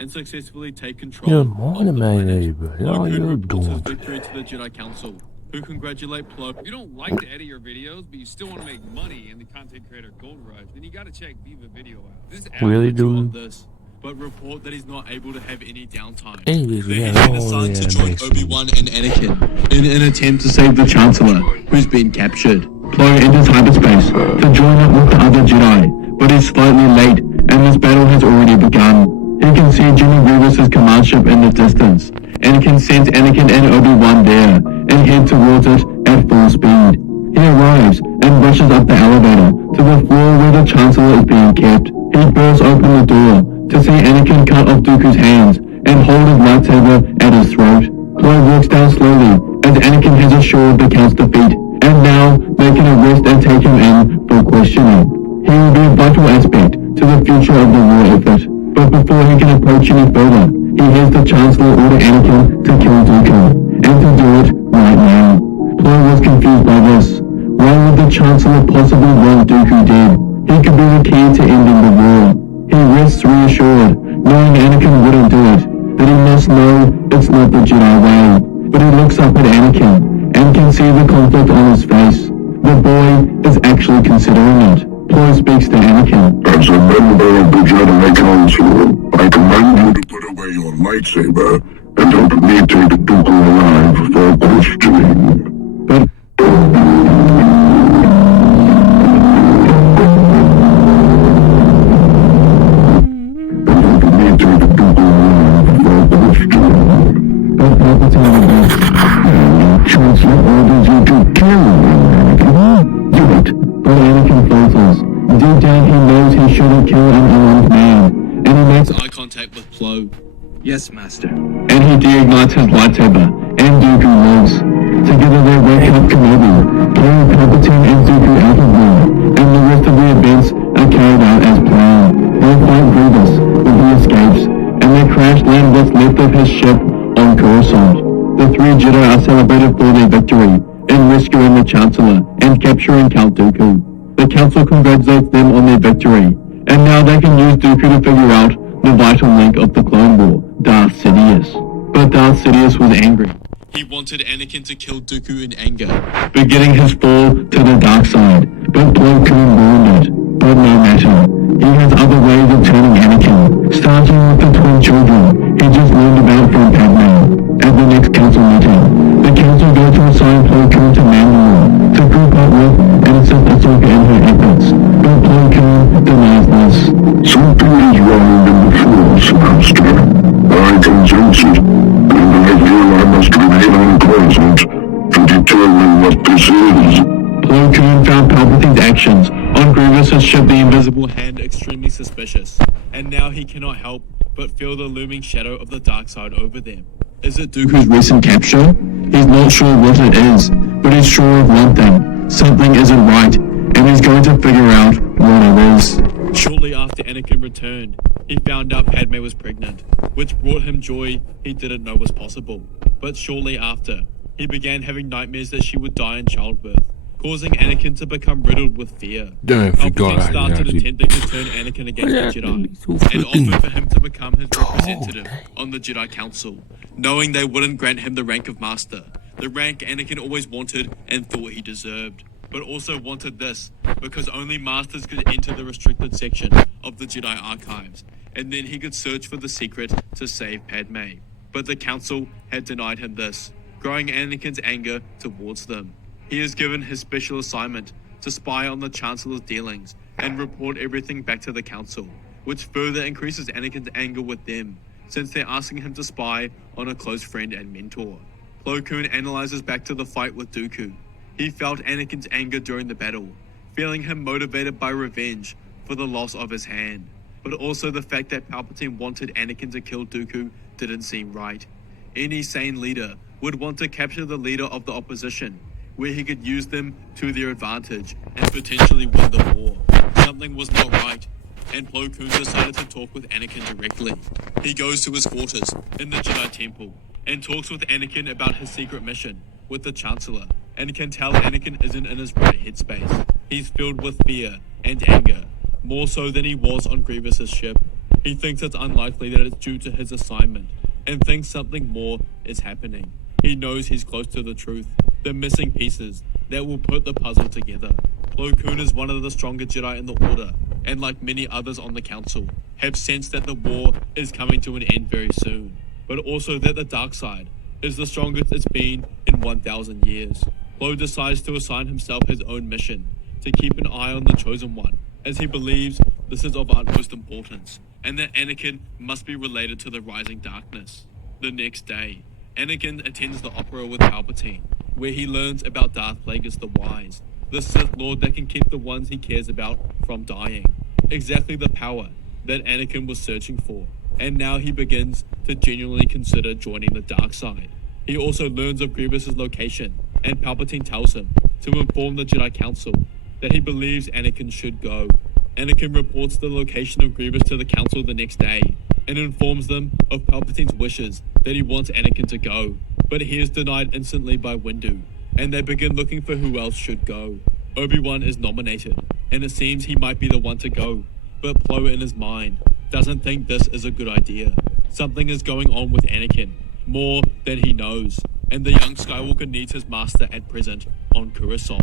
and successfully take You control don't of mind the me planet. either. Plo Oh, Koon you're reports his daunting. victory to the Jedi Council, who congratulate Plo. If you don't like to edit your videos, but you still want to make money in the content creator gold rush, then you got to check Viva Video out. This app Really, with you on dude? this, but report that he's not able to have any downtime. Hey, They're yeah, been oh, assigned yeah, to join makes Obi-Wan and Anakin in an attempt to save the Chancellor, who's been captured. Plo enters hyperspace to join up with the other Jedi, but he's slightly late, and this battle has already begun. He can see Jimmy Grievous' command ship in the distance, and can sense Anakin and Obi-Wan there, and head towards it at full speed. He arrives and rushes up the elevator to the floor where the Chancellor is being kept. He bursts open the door to see Anakin cut off Dooku's hands and hold his lightsaber at his throat. Plo walks down slowly as Anakin has assured the Count's defeat, and now they can arrest and take him in for questioning. He will be a vital aspect to the future of the war effort, but before he can approach any further, he hears the Chancellor order Anakin to kill Dooku, and to do it right now. Plo was confused by this. Why would the Chancellor possibly want Dooku dead? He could be the key to ending the war. He rests reassured, knowing Anakin wouldn't do it, that he must know it's not the Jedi way. But he looks up at Anakin, and can see the conflict on his face. The boy is actually considering it. Plo speaks to Anakin. As a member of the Jedi Council, I command you to put away your lightsaber and help me take Dooku alive for questioning. But Chancellor orders you to kill Anakin. Do it. But Anakin falters. Deep down he knows he shouldn't kill an unarmed man, and he makes eye contact with Plo. Yes, Master. And he deignites his lightsaber, and Dooku lives. Together they wake up Kenobi, carry Palpatine and Dooku out of war, and the rest of the events are carried out as planned. They fight Grievous, but he escapes, and they crash land what's left of his ship on Coruscant. The three Jedi are celebrated for their victory in rescuing the Chancellor and capturing Count Dooku. The Council congratulates them on their victory, and now they can use Dooku to figure out the vital link of the Clone War, Darth Sidious. But Darth Sidious was angry. He wanted Anakin to kill Dooku in anger, beginning his fall to the dark side. But Plo Koon warned it. But no matter, he has other ways of turning Anakin, starting with the twin children he just learned about from Padme. At the next council meeting, the council go to assign Plo Koon to Mandalore to group up with and assist Ahsoka in her efforts. But Plo Koon denies this. Something is wrong in the Force, Master. I can sense it, and I feel I must remain on Coruscant to determine what this is. Plo Koon found Palpatine's actions on Grievous' ship the Invisible Hand extremely suspicious, and now he cannot help but feel the looming shadow of the dark side over them. Is it Dooku's recent capture? He's not sure what it is, but he's sure of one thing. Something isn't right, and he's going to figure out what it is. Shortly after Anakin returned, he found out Padme was pregnant, which brought him joy he didn't know was possible. But shortly after, he began having nightmares that she would die in childbirth, causing Anakin to become riddled with fear. Damn, forgot Palpatine I started actually- attempting to turn Anakin against the Jedi, and offered for him to become his representative on the Jedi Council, knowing they wouldn't grant him the rank of Master, the rank Anakin always wanted and thought he deserved, but also wanted this, because only Masters could enter the restricted section of the Jedi Archives, and then he could search for the secret to save Padme. But the Council had denied him this, growing Anakin's anger towards them. He is given his special assignment to spy on the Chancellor's dealings and report everything back to the Council, which further increases Anakin's anger with them, since they're asking him to spy on a close friend and mentor. Plo Koon analyzes back to the fight with Dooku. He felt Anakin's anger during the battle, feeling him motivated by revenge for the loss of his hand, but also the fact that Palpatine wanted Anakin to kill Dooku didn't seem right. Any sane leader would want to capture the leader of the opposition, where he could use them to their advantage and potentially win the war. Something was not right, and Plo Koon decided to talk with Anakin directly. He goes to his quarters in the Jedi Temple and talks with Anakin about his secret mission with the Chancellor, and can tell Anakin isn't in his right headspace. He's filled with fear and anger, more so than he was on Grievous' ship. He thinks it's unlikely that it's due to his assignment, and thinks something more is happening. He knows he's close to the truth, the missing pieces that will put the puzzle together. Plo Koon is one of the stronger Jedi in the Order, and like many others on the Council, have sensed that the war is coming to an end very soon, but also that the dark side is the strongest it's been in 1,000 years. Plo decides to assign himself his own mission, to keep an eye on the Chosen One, as he believes this is of utmost importance, and that Anakin must be related to the rising darkness. The next day, Anakin attends the opera with Palpatine, where he learns about Darth Plagueis the Wise, the Sith Lord that can keep the ones he cares about from dying. Exactly the power that Anakin was searching for, and now he begins to genuinely consider joining the dark side. He also learns of Grievous's location, and Palpatine tells him to inform the Jedi Council that he believes Anakin should go. Anakin reports the location of Grievous to the Council the next day, and informs them of Palpatine's wishes that he wants Anakin to go, but he is denied instantly by Windu, and they begin looking for who else should go. Obi-Wan is nominated, and it seems he might be the one to go, but Plo in his mind doesn't think this is a good idea. Something is going on with Anakin, more than he knows, and the young Skywalker needs his master at present on Coruscant.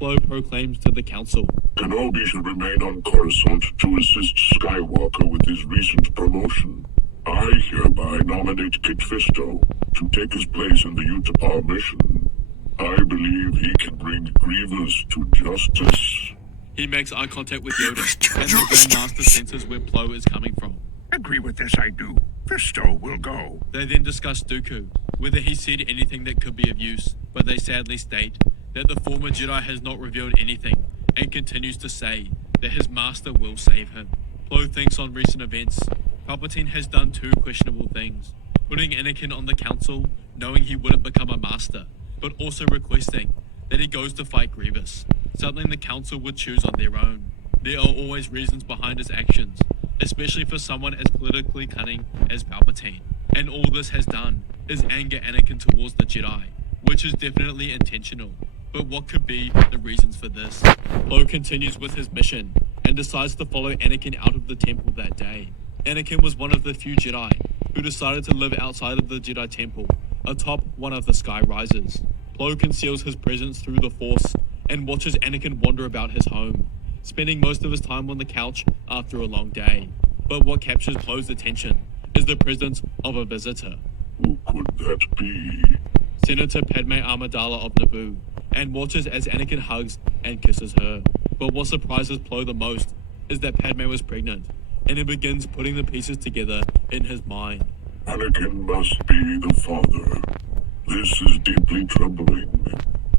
Plo proclaims to the Council, Kenobi should remain on Coruscant to assist Skywalker with his recent promotion. I hereby nominate Kit Fisto to take his place in the Utapau mission. I believe he can bring Grievous to justice. He makes eye contact with Yoda, and the Grand Master senses where Plo is coming from. Agree with this, I do. Fisto will go. They then discuss Dooku, whether he said anything that could be of use, but they sadly state that the former Jedi has not revealed anything, and continues to say that his master will save him. Plo thinks on recent events. Palpatine has done two questionable things, putting Anakin on the Council, knowing he wouldn't become a master, but also requesting that he goes to fight Grievous, something the Council would choose on their own. There are always reasons behind his actions, especially for someone as politically cunning as Palpatine, and all this has done is anger Anakin towards the Jedi, which is definitely intentional. But what could be the reasons for this? Plo continues with his mission, and decides to follow Anakin out of the temple that day. Anakin was one of the few Jedi who decided to live outside of the Jedi Temple, atop one of the Sky Risers. Plo conceals his presence through the Force, and watches Anakin wander about his home, spending most of his time on the couch after a long day. But what captures Plo's attention is the presence of a visitor. Who could that be? Senator Padme Amidala of Naboo, and watches as Anakin hugs and kisses her. But what surprises Plo the most is that Padme was pregnant, and he begins putting the pieces together in his mind. Anakin must be the father. This is deeply troubling.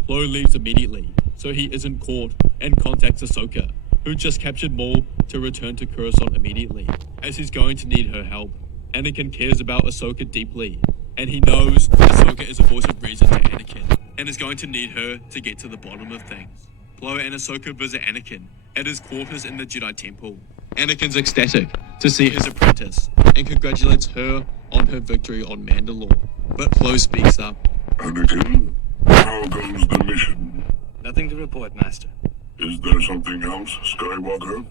Plo leaves immediately, so he isn't caught, and contacts Ahsoka, who just captured Maul to return to Coruscant immediately, as he's going to need her help. Anakin cares about Ahsoka deeply, and he knows Ahsoka is a voice of reason to Anakin, and is going to need her to get to the bottom of things. Plo and Ahsoka visit Anakin at his quarters in the Jedi Temple. Anakin's ecstatic to see his apprentice, and congratulates her on her victory on Mandalore. But Plo speaks up. Anakin, how goes the mission? Nothing to report, Master. Is there something else, Skywalker?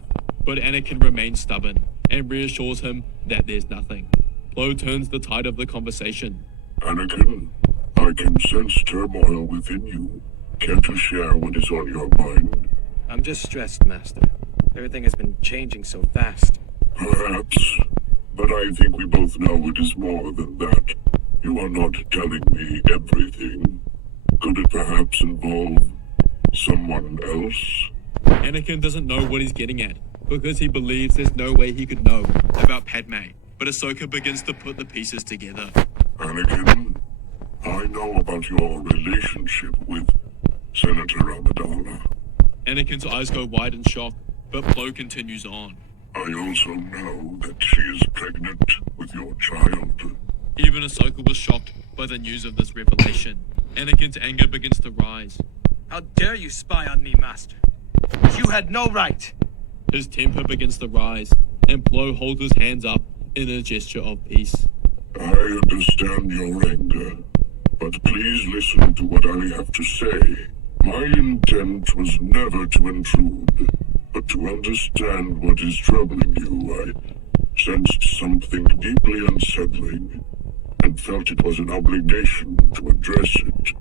But Anakin remains stubborn, and reassures him that there's nothing. Plo turns the tide of the conversation. Anakin, I can sense turmoil within you. Care to share what is on your mind? I'm just stressed, Master. Everything has been changing so fast. Perhaps, but I think we both know it is more than that. You are not telling me everything. Could it perhaps involve someone else? Anakin doesn't know what he's getting at, because he believes there's no way he could know about Padme. But Ahsoka begins to put the pieces together. Anakin, I know about your relationship with Senator Amidala. Anakin's eyes go wide in shock, but Plo continues on. I also know that she is pregnant with your child. Even Ahsoka was shocked by the news of this revelation. Anakin's anger begins to rise. How dare you spy on me, Master? You had no right! His temper begins to rise, and Plo holds his hands up in a gesture of peace. I understand your anger, but please listen to what I have to say. My intent was never to intrude, but to understand what is troubling you. sensed something deeply unsettling, and felt it was an obligation to address it.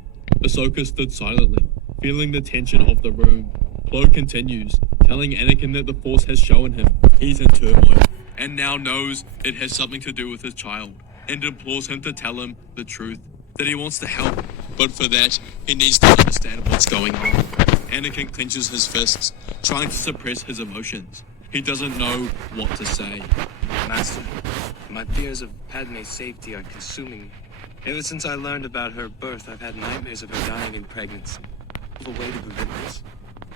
Ahsoka stood silently, feeling the tension of the room. Plo continues, telling Anakin that the Force has shown him he's in turmoil, and now knows it has something to do with his child, and implores him to tell him the truth, that he wants to help, but for that, he needs to understand what's going on. Anakin clenches his fists, trying to suppress his emotions. He doesn't know what to say. Master, my fears of Padme's safety are consuming me. Ever since I learned about her birth, I've had nightmares of her dying in pregnancy. The weight of events.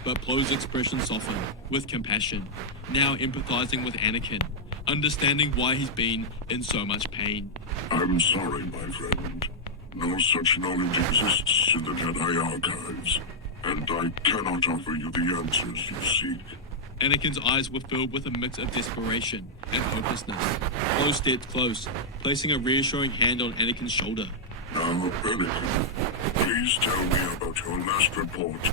But Plo's expression softened, with compassion, now empathizing with Anakin, understanding why he's been in so much pain. I'm sorry, my friend. No such knowledge exists in the Jedi archives, and I cannot offer you the answers you seek. Anakin's eyes were filled with a mix of desperation and hopelessness. Plo stepped close, placing a reassuring hand on Anakin's shoulder. Now, Anakin, please tell me about your last report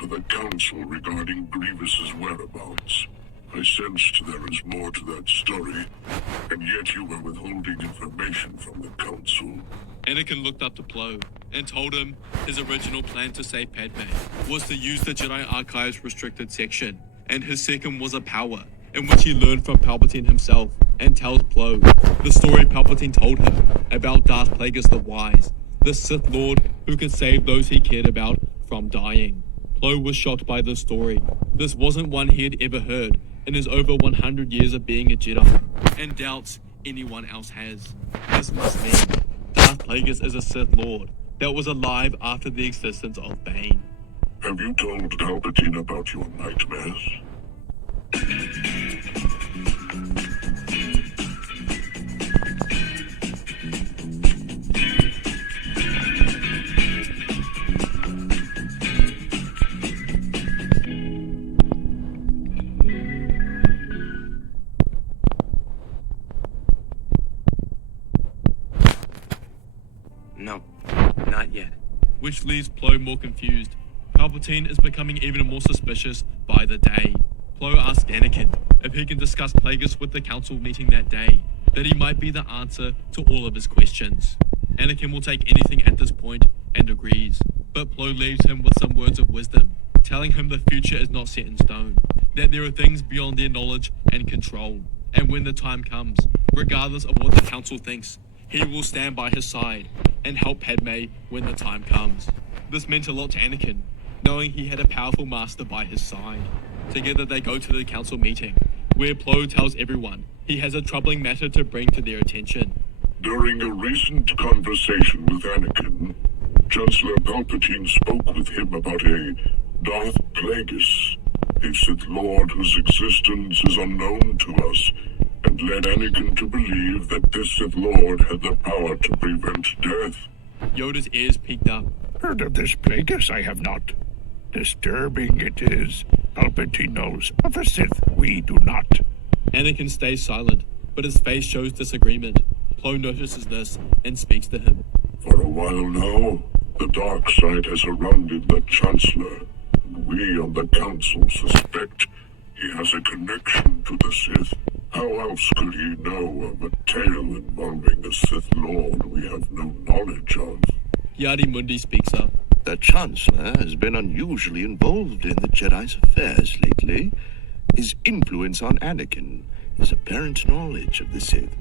to the Council regarding Grievous's whereabouts. I sensed there is more to that story, and yet you were withholding information from the Council. Anakin looked up to Plo and told him his original plan to save Padme was to use the Jedi Archive's restricted section, and his second was a power, in which he learned from Palpatine himself, and tells Plo the story Palpatine told him about Darth Plagueis the Wise, the Sith Lord who could save those he cared about from dying. Plo was shocked by this story. This wasn't one he had ever heard in his over 100 years of being a Jedi, and doubts anyone else has. This must mean Darth Plagueis is a Sith Lord that was alive after the existence of Bane. Have you told Palpatine about your nightmares? No, not yet. Which leaves Plo more confused. Palpatine is becoming even more suspicious by the day. Plo asks Anakin if he can discuss Plagueis with the Council meeting that day, that he might be the answer to all of his questions. Anakin will take anything at this point and agrees, but Plo leaves him with some words of wisdom, telling him the future is not set in stone, that there are things beyond their knowledge and control, and when the time comes, regardless of what the Council thinks, he will stand by his side and help Padme when the time comes. This meant a lot to Anakin, knowing he had a powerful master by his side. Together they go to the Council meeting, where Plo tells everyone he has a troubling matter to bring to their attention. During a recent conversation with Anakin, Chancellor Palpatine spoke with him about a Darth Plagueis, a Sith Lord whose existence is unknown to us, and led Anakin to believe that this Sith Lord had the power to prevent death. Yoda's ears peaked up. Heard of this Plagueis? I have not. Disturbing it is. Palpatine knows of a Sith we do not. Anakin stays silent, but his face shows disagreement. Plo notices this and speaks to him. For a while now, the dark side has surrounded the Chancellor. We on the Council suspect he has a connection to the Sith. How else could he know of a tale involving a Sith Lord we have no knowledge of? Yadi Mundi speaks up. The Chancellor has been unusually involved in the Jedi's affairs lately. His influence on Anakin, his apparent knowledge of the Sith.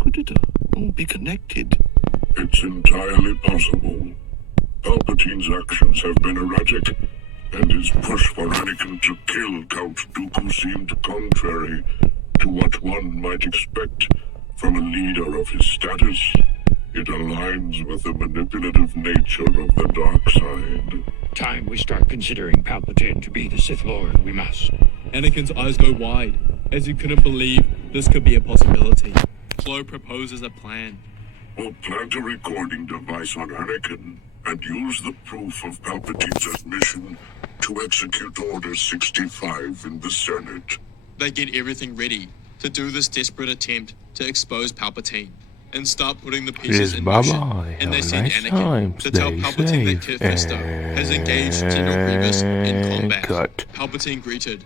Could it all be connected? It's entirely possible. Palpatine's actions have been erratic, and his push for Anakin to kill Count Dooku seemed contrary to what one might expect from a leader of his status. It aligns with the manipulative nature of the dark side. Time we start considering Palpatine to be the Sith Lord, we must. Anakin's eyes go wide, as he couldn't believe this could be a possibility. Plo proposes a plan. We'll plant a recording device on Anakin and use the proof of Palpatine's admission to execute Order 65 in the Senate. They get everything ready to do this desperate attempt to expose Palpatine and start putting the pieces in motion. And they send Anakin to tell Palpatine that Kit Fisto has engaged General Grievous in combat. Palpatine greeted